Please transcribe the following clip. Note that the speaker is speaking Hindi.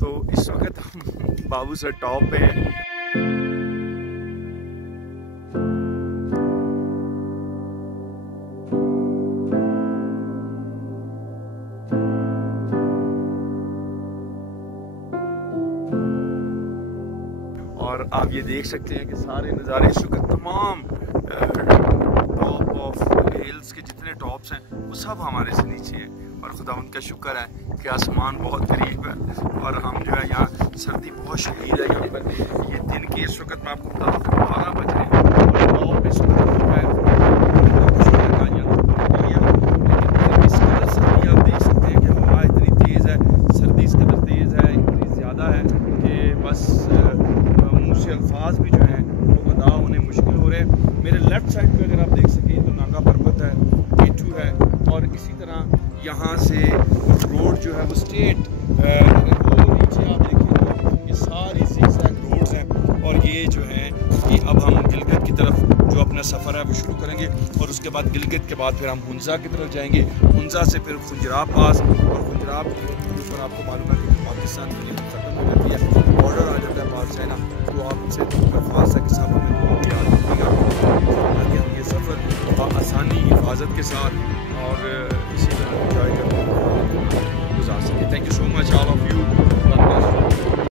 तो इस वक्त हम बाबू सर टॉप पे हैं। और आप ये देख सकते हैं कि सारे नज़ारे इस वक्त तमाम टॉप ऑफ हिल्स के जितने टॉप्स हैं वो सब हमारे से नीचे हैं। और खुदा उनका शुक्र है कि आसमान बहुत करीब है और हम जो है यहाँ सर्दी बहुत शदीद है यहाँ पर। ये दिन के इस वक्त मैं आपको बता दूँ 12 बज रहे हैं और टॉप इस वक्त सर्दी आप देख सकते हैं कि हवा इतनी तेज़ है, सर्दी इस कदर तेज़ है, इतनी ज़्यादा है कि बस मुँह से अल्फाज भी जो हैं वो अदा होने मुश्किल हो रहे हैं। मेरे लेफ़्ट साइड पे अगर आप देख सकें तो नागा पर्वत है, केटू है और इसी तरह यहाँ से रोड जो है वो स्टेट वो नीचे आप देखें ये सारी ज़िगज़ैग रोड्स हैं। और ये जो है कि अब हम गिलगित की तरफ जो अपना सफ़र है वो शुरू करेंगे और उसके बाद गिलगित के बाद फिर हम हुंज़ा की तरफ जाएंगे, हुंज़ा से फिर खुंजराब पास और खुंजराब के ऊपर आपको मालूम है कि पाकिस्तान की ख़त्म हो जाती है, बॉर्डर आ जाता है पास चाइना। तो आपसे दरख्वास्त है कि साहब हमें दुआ की याद रखिएगा ताकि हम ये सफ़र आसानी हिफाजत के साथ और इसी तरह एंजॉय करके गुजार सकें। Thank you so much all of you.